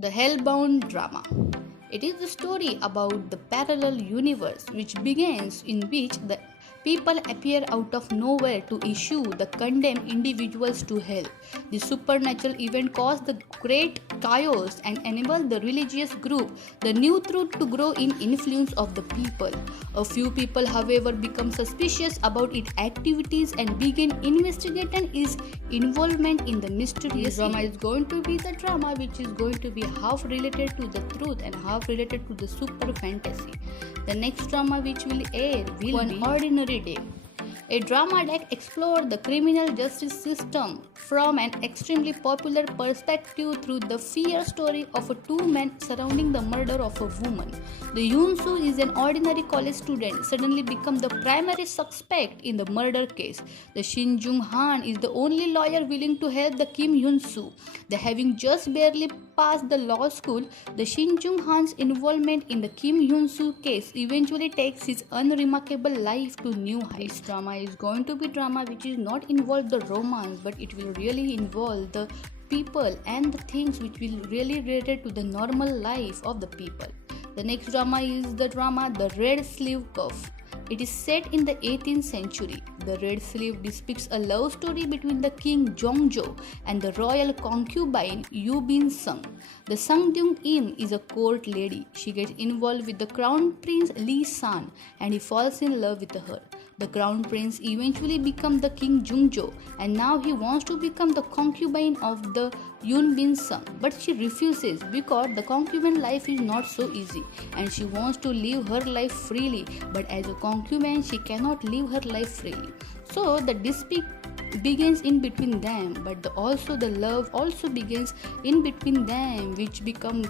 The Hellbound Drama. It is the story about the parallel universe which begins in which the people appear out of nowhere to issue the condemned individuals to hell. The supernatural event caused the great chaos and enabled the religious group the new truth to grow in influence of the people. A few people, however, become suspicious about its activities and begin investigating its involvement in the mysterious drama. Is going to be the drama which is going to be half related to the truth and half related to the super fantasy. The next drama which will air will be Ordinary Day. A drama that explores the criminal justice system from an extremely popular perspective through the fear story of two men surrounding the murder of a woman. The Yoon-soo is an ordinary college student, suddenly becomes the primary suspect in the murder case. The Shin Jung-han is the only lawyer willing to help the Kim Hyun-soo. The having just barely passed the law school, the Shin Jung-han's involvement in the Kim Hyun-soo case eventually takes his unremarkable life to new heights. Drama is going to be drama which is not involve the romance, but it will really involve the people and the things which will really related to the normal life of the people. The next drama is the drama The Red Sleeve Cuff. It is set in the 18th century. The Red Sleeve depicts a love story between the King Jongjo and the royal concubine Yoo Bin-sung. The Sung Dung-im is a court lady. She gets involved with the Crown Prince Lee San and he falls in love with her. The Crown Prince eventually becomes the King Jungjo and now he wants to become the concubine of the Yoon Bin-sung, but she refuses because the concubine life is not so easy and she wants to live her life freely, but as a concubine she cannot live her life freely. So the dispute begins in between them, but also the love also begins in between them, which become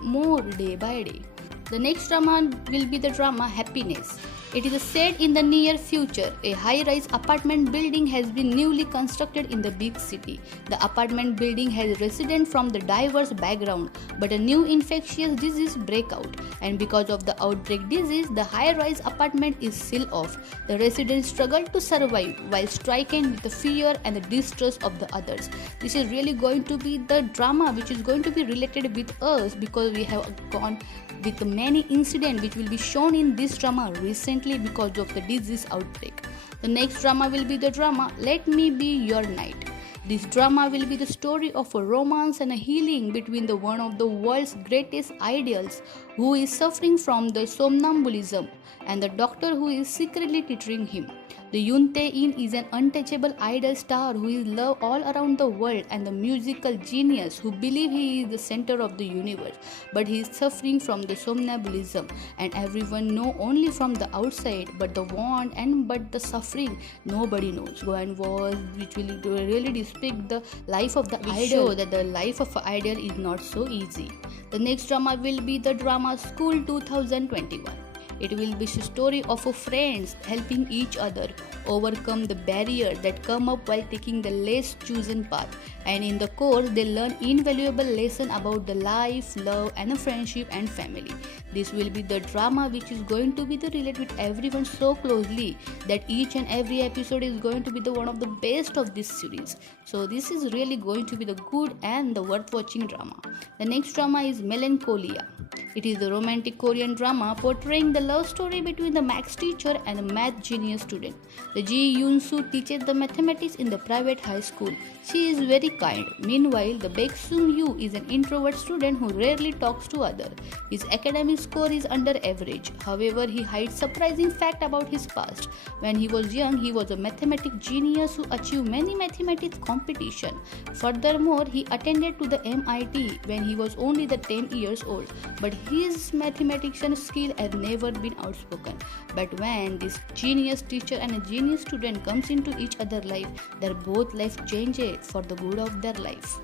more day by day. The next drama will be the drama Happiness. It is set in the near future. A high-rise apartment building has been newly constructed in the big city. The apartment building has residents from the diverse background, but a new infectious disease breaks out, and because of the outbreak disease, the high-rise apartment is sealed off. The residents struggle to survive while stricken with the fear and the distrust of the others. This is really going to be the drama which is going to be related with us because we have gone with many incidents which will be shown in this drama recently because of the disease outbreak. The next drama will be the drama Let Me Be Your Knight. This drama will be the story of a romance and a healing between the one of the world's greatest idols who is suffering from the somnambulism and the doctor who is secretly tutoring him. The Yoon Tae-in is an untouchable idol star who is loved all around the world and the musical genius who believes he is the center of the universe, but he is suffering from the somnambulism and everyone know only from the outside, but the want and but the suffering nobody knows. And was which will really depict the life of the idol, show that the life of an idol is not so easy. The next drama will be the drama School 2021. It will be a story of friends helping each other overcome the barrier that come up while taking the less chosen path, and in the course they learn invaluable lesson about the life, love and friendship and family. This will be the drama which is going to be the related with everyone so closely that each and every episode is going to be the one of the best of this series. So this is really going to be the good and the worth watching drama. The next drama is Melancholia. It is a romantic Korean drama portraying the love story between the maths teacher and a math genius student. The Ji Yoon-soo teaches the mathematics in the private high school. She is very kind. Meanwhile, the Baek Sung-yu is an introvert student who rarely talks to others. His academic score is under average. However, he hides surprising fact about his past. When he was young, he was a mathematics genius who achieved many mathematics competition. Furthermore, he attended to the MIT when he was only 10 years old. But his mathematician skill has never been outspoken. But when this genius teacher and a genius student comes into each other's life, their both life changes for the good of their life.